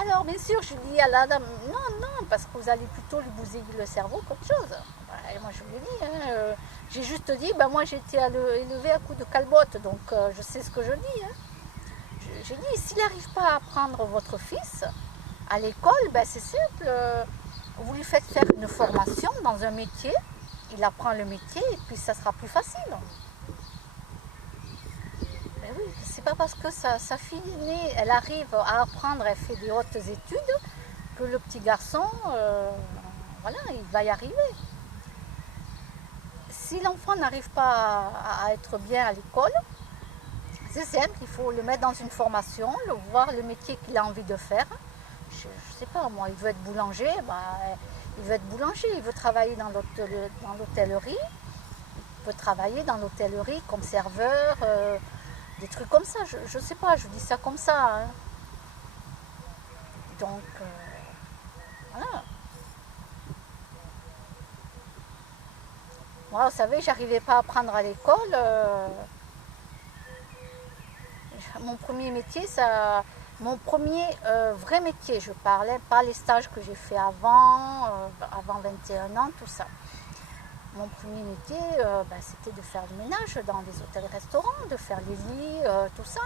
Alors, bien sûr, je dis à la dame, non, non, parce que vous allez plutôt lui bousiller le cerveau qu'autre chose. Et moi, je lui ai dit, hein, j'ai juste dit, ben, moi, j'ai été élevée à coups de calbotte, donc je sais ce que je dis. Hein. J'ai dit, s'il n'arrive pas à apprendre votre fils à l'école, ben, c'est simple, vous lui faites faire une formation dans un métier, il apprend le métier et puis ça sera plus facile. Ben oui, c'est pas parce que sa fille aînée, elle arrive à apprendre, elle fait des hautes études, que le petit garçon, voilà, il va y arriver. Si l'enfant n'arrive pas à être bien à l'école, c'est simple, il faut le mettre dans une formation, voir le métier qu'il a envie de faire. Je ne sais pas, moi, il veut être boulanger, il veut être boulanger, il veut travailler dans l'hôtellerie, il peut travailler dans l'hôtellerie comme serveur, des trucs comme ça, je ne sais pas, je dis ça comme ça. Hein. Donc, voilà. Moi, vous savez, j'arrivais pas à apprendre à l'école. Mon premier métier, mon premier vrai métier, je parlais, pas les stages que j'ai fait avant 21 ans, tout ça. Mon premier métier, c'était de faire le ménage dans des hôtels-restaurants, de faire les lits, tout ça.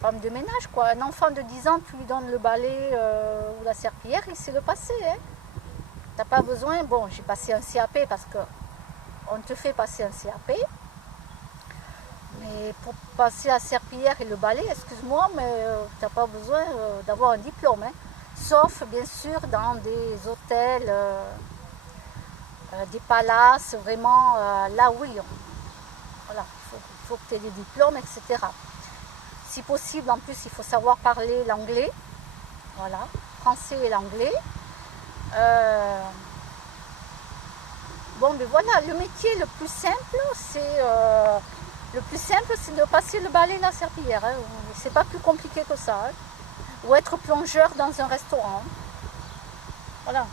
Femme de ménage, quoi. Un enfant de 10 ans, tu lui donnes le balai ou la serpillière, il sait le passer. Hein. T'as pas besoin, bon, j'ai passé un CAP parce qu'on te fait passer un CAP. Mais pour passer la serpillière et le balai, excuse-moi, mais tu n'as pas besoin d'avoir un diplôme. Hein. Sauf, bien sûr, dans des hôtels, des palaces, vraiment, là oui. Voilà, il faut que tu aies des diplômes, etc. Si possible, en plus, il faut savoir parler l'anglais. Voilà, français et l'anglais. Bon, mais voilà, le métier le plus simple, c'est... Le plus simple, c'est de passer le balai et la serpillière. Hein. C'est pas plus compliqué que ça. Hein. Ou être plongeur dans un restaurant. Voilà.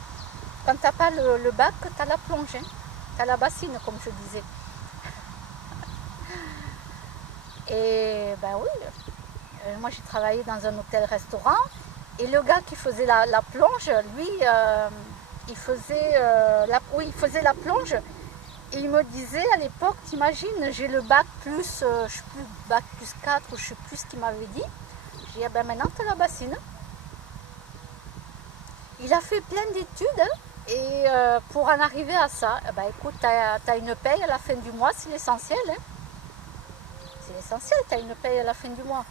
Quand tu n'as pas le bac, tu as la plongée. Tu as la bassine, comme je disais. Et ben oui, moi j'ai travaillé dans un hôtel-restaurant. Et le gars qui faisait la plonge, lui, il faisait la plonge. Et il me disait à l'époque, t'imagines, j'ai le bac plus, je sais plus, bac plus 4 ou je sais plus ce qu'il m'avait dit. J'ai dit, ben maintenant tu as la bassine. Il a fait plein d'études hein, et pour en arriver à ça, écoute, tu as une paye à la fin du mois, c'est l'essentiel. Hein. C'est l'essentiel, tu as une paye à la fin du mois.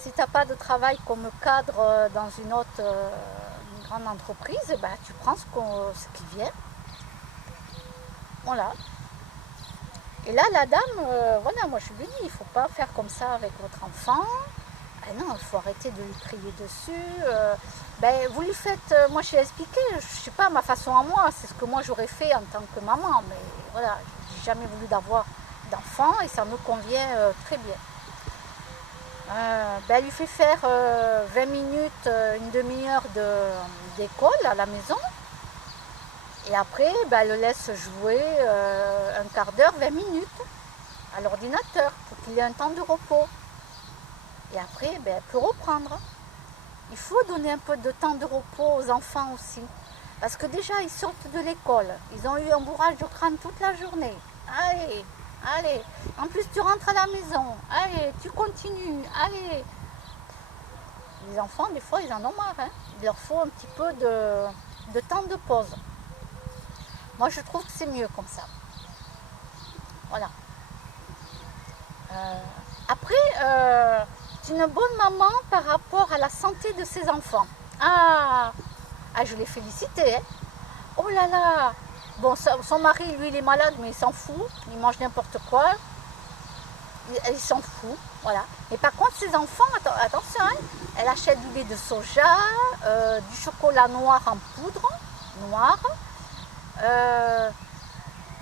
Si tu n'as pas de travail comme cadre dans une autre... grande entreprise, tu prends ce qui vient. Voilà. Et là, la dame, voilà, moi je lui dis, il ne faut pas faire comme ça avec votre enfant. Ah non, il faut arrêter de lui crier dessus. Vous lui faites, moi je lui ai expliqué, je ne sais pas, ma façon à moi, c'est ce que moi j'aurais fait en tant que maman. Mais voilà, je n'ai jamais voulu d'avoir d'enfant et ça me convient très bien. Elle lui fait faire 20 minutes, une demi-heure d'école à la maison. Et après, elle le laisse jouer un quart d'heure, 20 minutes à l'ordinateur pour qu'il ait un temps de repos. Et après, elle peut reprendre. Il faut donner un peu de temps de repos aux enfants aussi. Parce que déjà, ils sortent de l'école. Ils ont eu un bourrage de crâne toute la journée. Allez, allez. En plus, tu rentres à la maison. Allez, tu continues. Allez. Les enfants, des fois, ils en ont marre. Hein. Il leur faut un petit peu de temps de pause. Moi, je trouve que c'est mieux comme ça. Voilà. Après, c'est une bonne maman par rapport à la santé de ses enfants. Ah, je l'ai félicité. Hein. Oh là là. Bon, son mari, lui, il est malade, mais il s'en fout. Il mange n'importe quoi. Il s'en fout. Voilà. Mais par contre, ses enfants, attention, hein, elle achète du lait de soja, du chocolat noir en poudre, noir.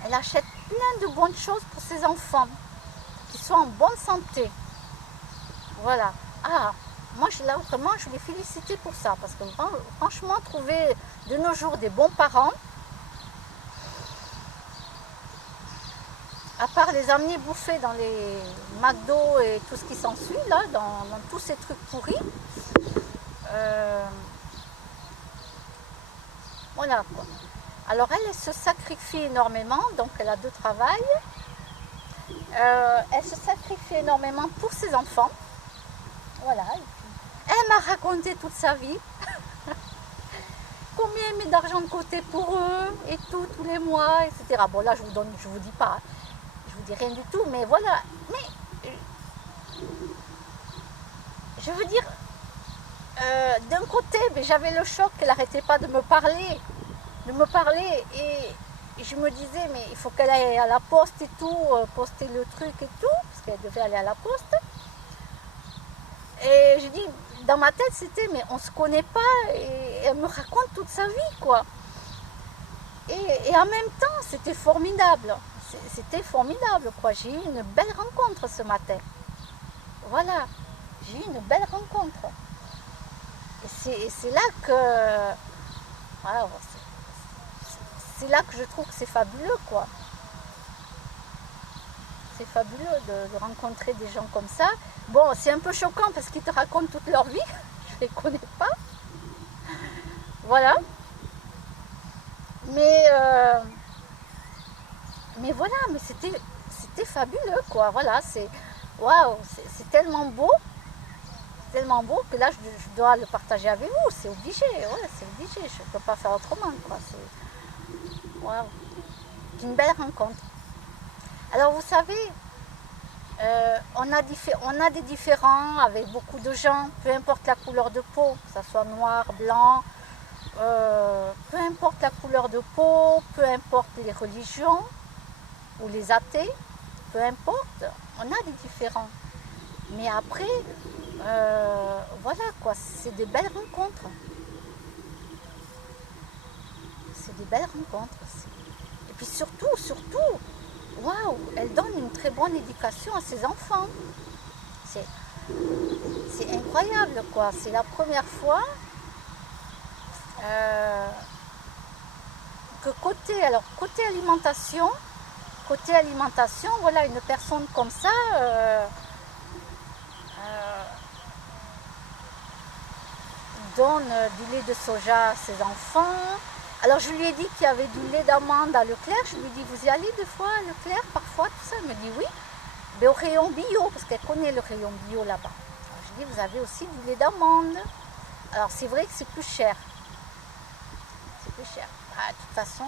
Elle achète plein de bonnes choses pour ses enfants, qui sont en bonne santé. Voilà. Ah, moi, là, vraiment, je l'ai félicité pour ça, parce que franchement, trouver de nos jours des bons parents, à part les amener bouffer dans les McDo et tout ce qui s'ensuit, là, dans tous ces trucs pourris, voilà quoi. Alors elle se sacrifie énormément, donc elle a 2 travails. Elle se sacrifie énormément pour ses enfants. Voilà. Elle m'a raconté toute sa vie. Combien elle met d'argent de côté pour eux et tout, tous les mois, etc. Bon là je vous dis pas, je vous dis rien du tout, mais voilà. Mais je veux dire, d'un côté, j'avais le choc qu'elle n'arrêtait pas de me parler et je me disais mais il faut qu'elle aille à la poste et tout, poster le truc et tout, parce qu'elle devait aller à la poste. Et je dis, dans ma tête c'était mais on se connaît pas et elle me raconte toute sa vie quoi. Et en même temps c'était formidable, quoi. J'ai eu une belle rencontre ce matin. Voilà, j'ai eu une belle rencontre. Et c'est là que voilà, c'est là que je trouve que c'est fabuleux quoi. C'est fabuleux de rencontrer des gens comme ça. Bon, c'est un peu choquant parce qu'ils te racontent toute leur vie. Je ne les connais pas. Voilà. Mais voilà, mais c'était fabuleux quoi. Voilà, c'est waouh, c'est tellement beau. Tellement beau que là je dois le partager avec vous, c'est obligé, ouais, c'est obligé, je ne peux pas faire autrement quoi. C'est waouh, une belle rencontre. Alors vous savez, on a des différends avec beaucoup de gens, peu importe la couleur de peau, que ce soit noir, blanc, peu importe la couleur de peau, peu importe les religions ou les athées, peu importe, on a des différends. Mais après, voilà quoi, c'est des belles rencontres. C'est des belles rencontres. Et puis surtout, waouh, elle donne une très bonne éducation à ses enfants. C'est incroyable quoi. C'est la première fois que côté alimentation, voilà, une personne comme ça donne du lait de soja à ses enfants. Alors je lui ai dit qu'il y avait du lait d'amande à Leclerc. Je lui ai dit, vous y allez des fois à Leclerc, parfois, tout ça. Elle me dit oui, mais au rayon bio, parce qu'elle connaît le rayon bio là-bas. Je lui ai dit, vous avez aussi du lait d'amande. Alors c'est vrai que c'est plus cher. C'est plus cher. Ah, de toute façon,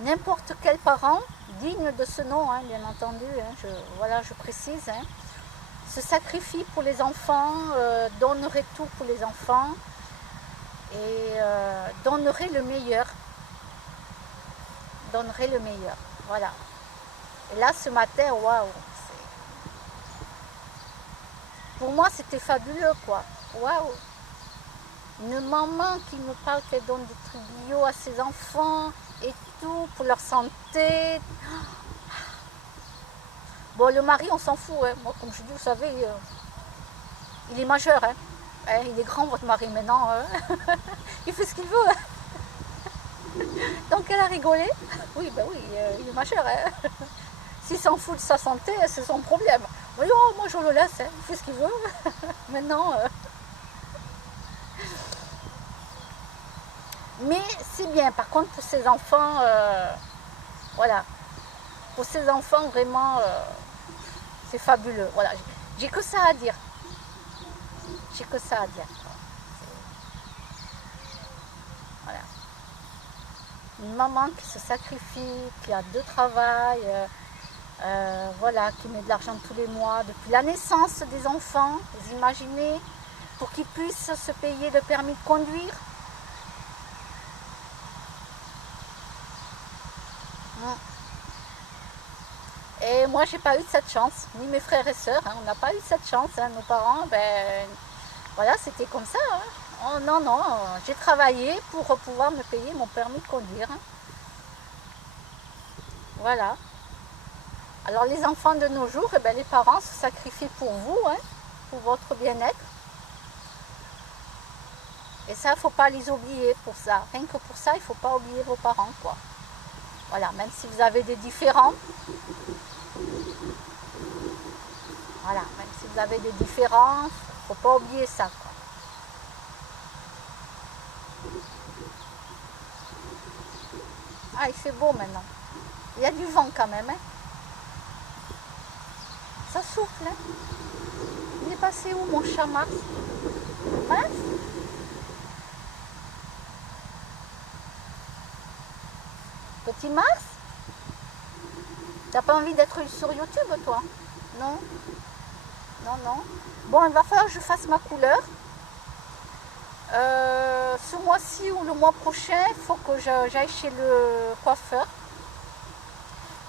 n'importe quel parent, digne de ce nom, hein, bien entendu, hein, voilà, je précise, hein, se sacrifie pour les enfants, donnerait tout pour les enfants et donnerait le meilleur. Voilà. Et là, ce matin, waouh, pour moi, c'était fabuleux, quoi. Waouh. Une maman qui me parle qu'elle donne des trucs bio à ses enfants et tout pour leur santé. Bon, le mari, on s'en fout. Hein. Moi, comme je dis, vous savez, il est majeur. Hein. Il est grand, votre mari, maintenant. Il fait ce qu'il veut. Hein. Donc, elle a rigolé. Oui, ben oui, il est majeur. Hein. S'il s'en fout de sa santé, c'est son problème. Oui, oh, moi, je le laisse. Hein. Il fait ce qu'il veut. Maintenant... Mais c'est bien, par contre, pour ces enfants, voilà, pour ces enfants, vraiment, c'est fabuleux. Voilà, j'ai que ça à dire. Voilà. Une maman qui se sacrifie, qui a 2 travails, voilà, qui met de l'argent tous les mois, depuis la naissance des enfants, vous imaginez, pour qu'ils puissent se payer le permis de conduire. Et moi, j'ai pas eu cette chance, ni mes frères et sœurs, hein, on n'a pas eu cette chance. Hein, nos parents, ben voilà, c'était comme ça. Hein. Oh, non, j'ai travaillé pour pouvoir me payer mon permis de conduire. Hein. Voilà. Alors les enfants de nos jours, eh ben, les parents se sacrifient pour vous, hein, pour votre bien-être. Et ça, il ne faut pas les oublier pour ça. Rien que pour ça, il ne faut pas oublier vos parents, quoi. Voilà, même si vous avez des différends. Voilà, même si vous avez des différences, il ne faut pas oublier ça, quoi. Ah, il fait beau maintenant. Il y a du vent quand même, hein. Ça souffle, hein. Il est passé où mon chat Mars? Mince. Petit Mars? T'as pas envie d'être sur YouTube, toi? Non? Non, non. Bon, il va falloir que je fasse ma couleur. Ce mois-ci ou le mois prochain, il faut que j'aille chez le coiffeur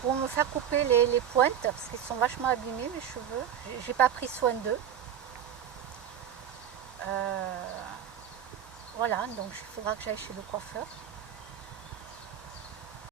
pour me faire couper les pointes parce qu'ils sont vachement abîmés, mes cheveux. J'ai pas pris soin d'eux. Voilà, donc il faudra que j'aille chez le coiffeur.